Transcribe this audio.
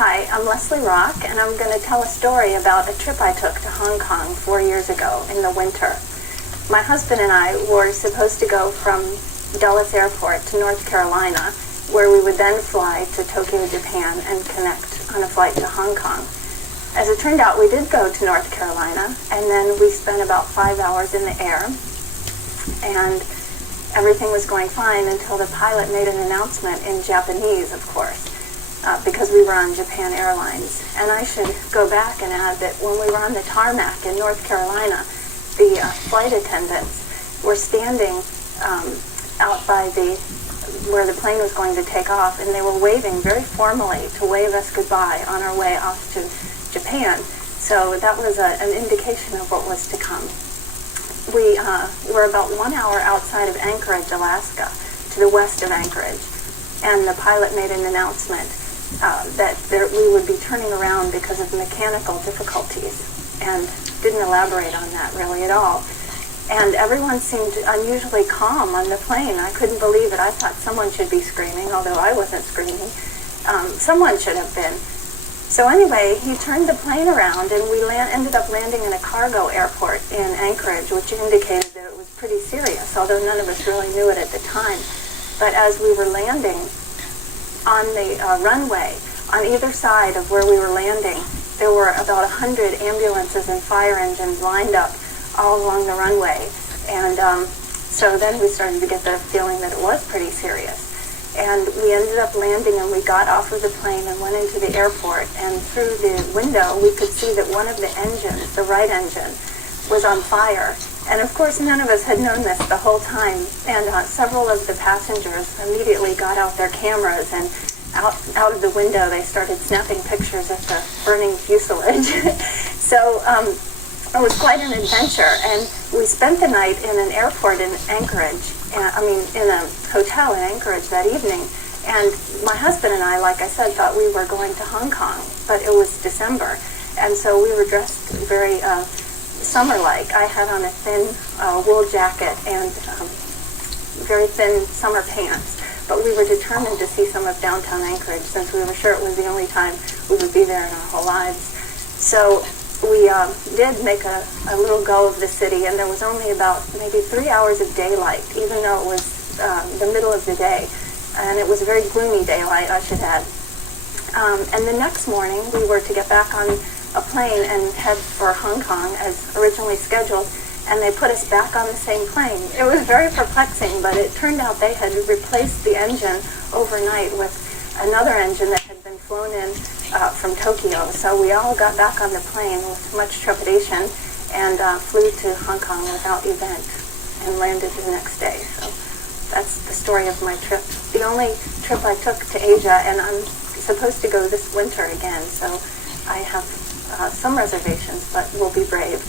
Hi, I'm Leslie Rock, and I'm going to tell a story about a trip I took to Hong Kong 4 years ago in the winter. My husband and I were supposed to go from Dulles Airport to North Carolina, where we would then fly to Tokyo, Japan, and connect on a flight to Hong Kong. As it turned out, we did go to North Carolina, and then we spent about 5 hours in the air, and everything was going fine until the pilot made an announcement in Japanese, of course, because we were on Japan Airlines. And I should go back and add that when we were on the tarmac in North Carolina, the flight attendants were standing out by where the plane was going to take off, and they were waving very formally to wave us goodbye on our way off to Japan. So that was an indication of what was to come. We were about 1 hour outside of Anchorage, Alaska, to the west of Anchorage, and the pilot made an announcement that we would be turning around because of mechanical difficulties, and didn't elaborate on that really at all. And everyone seemed unusually calm on the plane. I couldn't believe it. I thought someone should be screaming, although I wasn't screaming. Someone should have been. So anyway, he turned the plane around, and we ended up landing in a cargo airport in Anchorage, which indicated that it was pretty serious, although none of us really knew it at the time. But as we were landing on the runway, on either side of where we were landing, there were about 100 ambulances and fire engines lined up all along the runway. And so then we started to get the feeling that it was pretty serious. And we ended up landing, and we got off of the plane and went into the airport, and through the window we could see that one of the engines, the right engine, was on fire. And of course none of us had known this the whole time, and several of the passengers immediately got out their cameras, and out of the window they started snapping pictures of the burning fuselage. So it was quite an adventure, and we spent the night in an airport in Anchorage, in a hotel in Anchorage that evening. And my husband and I, like I said, thought we were going to Hong Kong, but it was December, and so we were dressed very summer-like. I had on a thin wool jacket and very thin summer pants, but we were determined to see some of downtown Anchorage, since we were sure it was the only time we would be there in our whole lives. So we did make a little go of the city, and there was only about maybe 3 hours of daylight, even though it was the middle of the day. And it was a very gloomy daylight, I should add. And the next morning, we were to get back on a plane and head for Hong Kong as originally scheduled, and they put us back on the same plane. It was very perplexing, but it turned out they had replaced the engine overnight with another engine that had been flown in from Tokyo. So we all got back on the plane with much trepidation and flew to Hong Kong without event and landed the next day. So that's the story of my trip. The only trip I took to Asia, and I'm supposed to go this winter again, so I have some reservations, but we'll be brave.